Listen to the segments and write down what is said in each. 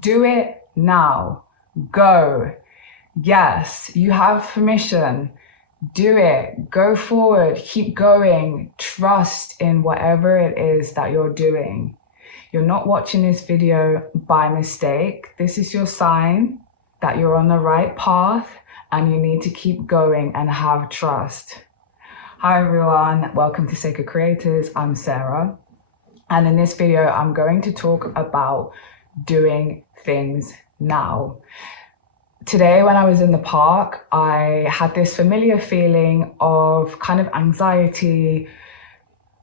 Do it now. Go. Yes, you have permission. Do it. Go forward. Keep going. Trust in whatever it is that you're doing. You're not watching this video by mistake. This is your sign that you're on the right path and you need to keep going and have trust. Hi everyone, welcome to Sacred Creators. I'm Sarah. And in this video, I'm going to talk about doing things now. Today, when I was in the park, I had this familiar feeling of kind of anxiety,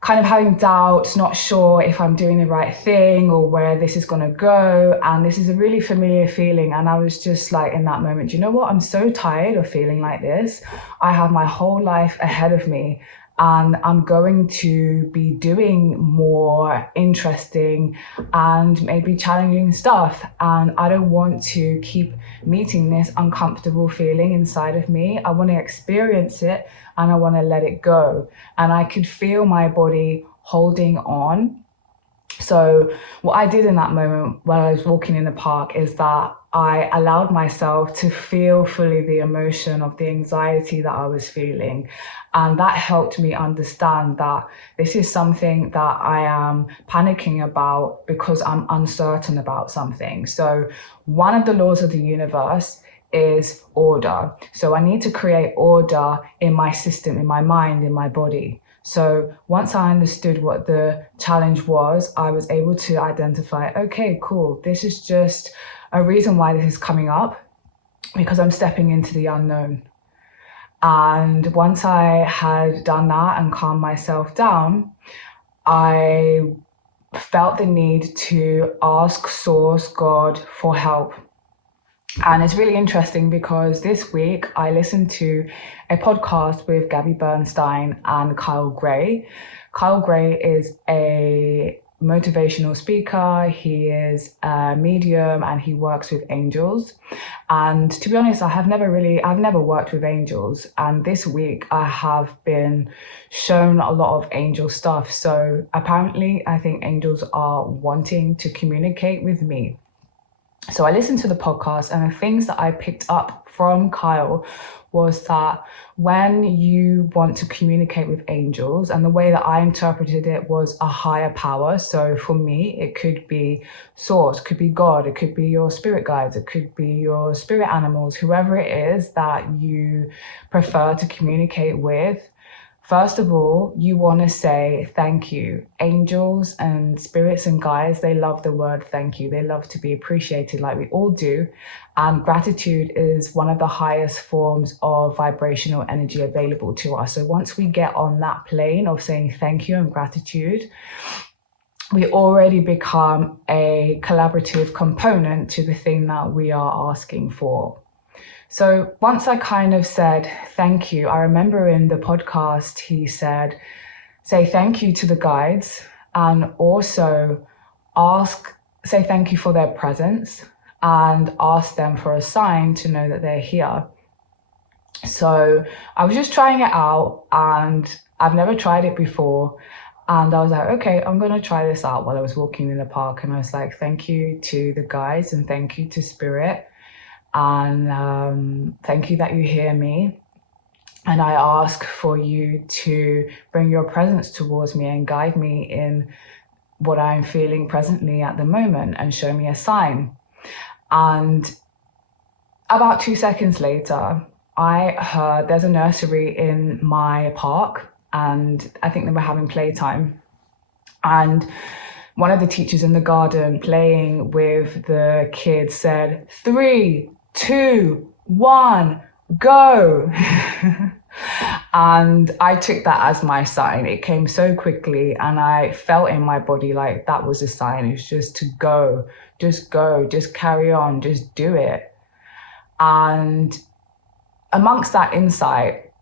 kind of having doubts, not sure if I'm doing the right thing or where this is going to go. And this is a really familiar feeling. And I was just like, in that moment, you know what? I'm so tired of feeling like this. I have my whole life ahead of me. And I'm going to be doing more interesting and maybe challenging stuff. And I don't want to keep meeting this uncomfortable feeling inside of me. I want to experience it and I want to let it go. And I could feel my body holding on. So what I did in that moment while I was walking in the park is that I allowed myself to feel fully the emotion of the anxiety that I was feeling. And that helped me understand that this is something that I am panicking about because I'm uncertain about something. So one of the laws of the universe is order. So I need to create order in my system, in my mind, in my body. So once I understood what the challenge was, I was able to identify, okay, cool, this is just a reason why this is coming up, because I'm stepping into the unknown. And once I had done that and calmed myself down, I felt the need to ask Source, God, for help. And it's really interesting because this week I listened to a podcast with Gabby Bernstein and Kyle Gray. Kyle Gray is a motivational speaker. He is a medium and he works with angels. And to be honest, I've never worked with angels. And this week I have been shown a lot of angel stuff. So apparently I think angels are wanting to communicate with me. So I listened to the podcast, and the things that I picked up from Kyle was that when you want to communicate with angels, and the way that I interpreted it was a higher power. So for me, it could be Source, could be God, it could be your spirit guides, it could be your spirit animals, whoever it is that you prefer to communicate with. First of all, you want to say thank you. Angels and spirits and guides, they love the word thank you. They love to be appreciated like we all do. And gratitude is one of the highest forms of vibrational energy available to us. So once we get on that plane of saying thank you and gratitude, we already become a collaborative component to the thing that we are asking for. So once I kind of said thank you, I remember in the podcast he said, say thank you to the guides and also say thank you for their presence and ask them for a sign to know that they're here. So I was just trying it out and I've never tried it before. And I was like, okay, I'm going to try this out while I was walking in the park. And I was like, thank you to the guides and thank you to Spirit. And thank you that you hear me. And I ask for you to bring your presence towards me and guide me in what I'm feeling presently at the moment and show me a sign. And about 2 seconds later, I heard there's a nursery in my park and I think they were having playtime. And one of the teachers in the garden playing with the kids said, 3, 2, 1, go. And I took that as my sign. It came so quickly and I felt in my body like that was a sign. It was just to go, just carry on, just do it. And amongst that insight,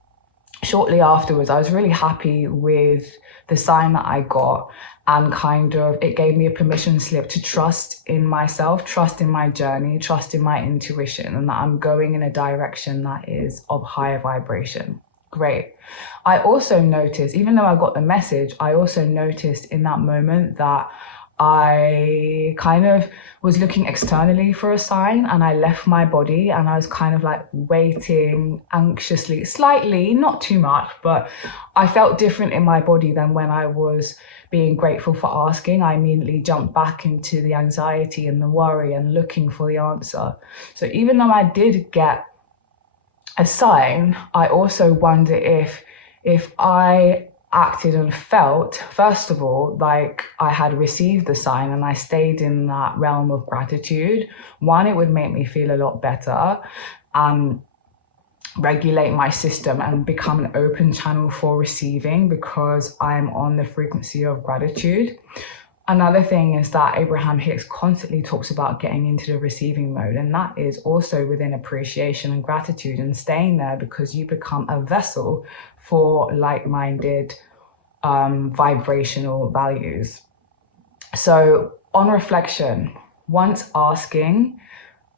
shortly afterwards, I was really happy with the sign that I got. And kind of, it gave me a permission slip to trust in myself, trust in my journey, trust in my intuition, and that I'm going in a direction that is of higher vibration. Great. I also noticed, even though I got the message, I also noticed in that moment that I kind of was looking externally for a sign, and I left my body and I was kind of like waiting anxiously, slightly, not too much, but I felt different in my body than when I was being grateful for asking. I immediately jumped back into the anxiety and the worry and looking for the answer. So even though I did get a sign, I also wonder if I acted and felt, first of all, like I had received the sign and I stayed in that realm of gratitude. One, it would make me feel a lot better and regulate my system and become an open channel for receiving, because I'm on the frequency of gratitude. Another thing is that Abraham Hicks constantly talks about getting into the receiving mode, and that is also within appreciation and gratitude and staying there, because you become a vessel for like-minded vibrational values. So on reflection, once asking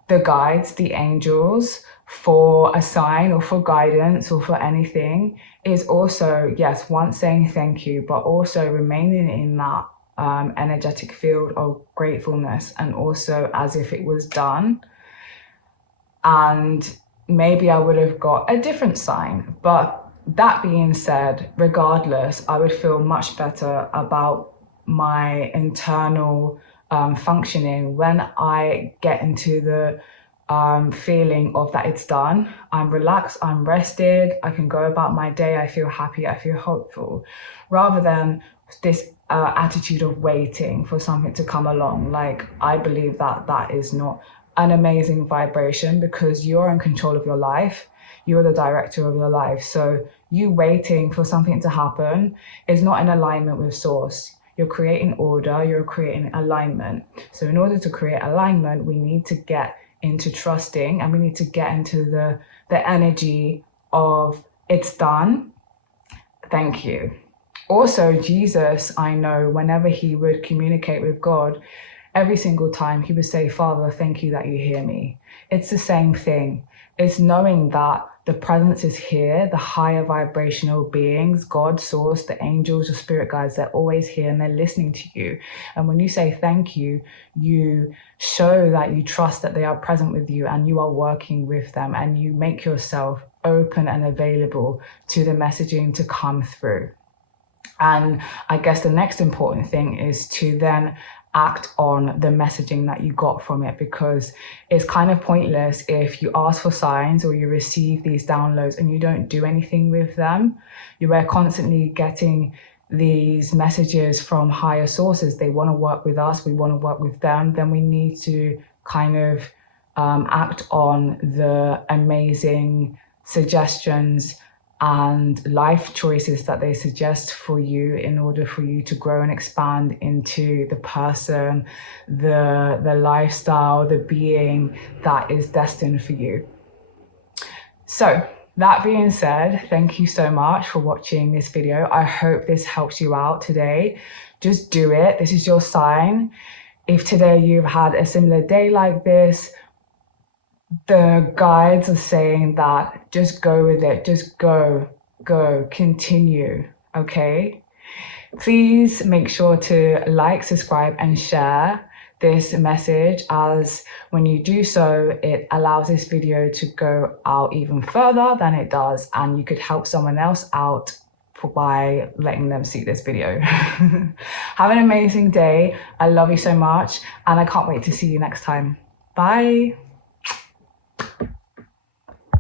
the guides, the angels, for a sign or for guidance or for anything, is also, yes, once saying thank you, but also remaining in that energetic field of gratefulness, and also as if it was done. And maybe I would have got a different sign, but that being said, regardless, I would feel much better about my internal functioning when I get into the feeling of that it's done. I'm relaxed, I'm rested, I can go about my day, I feel happy, I feel hopeful, rather than this attitude of waiting for something to come along. Like, I believe that that is not an amazing vibration, because you're in control of your life. You're the director of your life. So you waiting for something to happen is not in alignment with source. You're creating order, you're creating alignment. So in order to create alignment, we need to get into trusting, and we need to get into the energy of it's done, thank you. Also, Jesus, I know whenever he would communicate with God, every single time he would say, Father, thank you that you hear me. It's the same thing. It's knowing that the presence is here, the higher vibrational beings, God, source, the angels, the spirit guides, they're always here and they're listening to you. And when you say thank you, you show that you trust that they are present with you and you are working with them, and you make yourself open and available to the messaging to come through. And I guess the next important thing is to then act on the messaging that you got from it, because it's kind of pointless if you ask for signs or you receive these downloads and you don't do anything with them. You are constantly getting these messages from higher sources. They want to work with us, we want to work with them. Then we need to kind of act on the amazing suggestions and life choices that they suggest for you, in order for you to grow and expand into the person, the lifestyle, the being that is destined for you. So that being said, thank you so much for watching this video. I hope this helps you out today. Just do it. This is your sign. If today you've had a similar day like this, the guides are saying that just go with it, just go, continue, okay? Please make sure to like, subscribe, and share this message, as when you do so, it allows this video to go out even further than it does, and you could help someone else out by letting them see this video. Have an amazing day. I love you so much, and I can't wait to see you next time. Bye.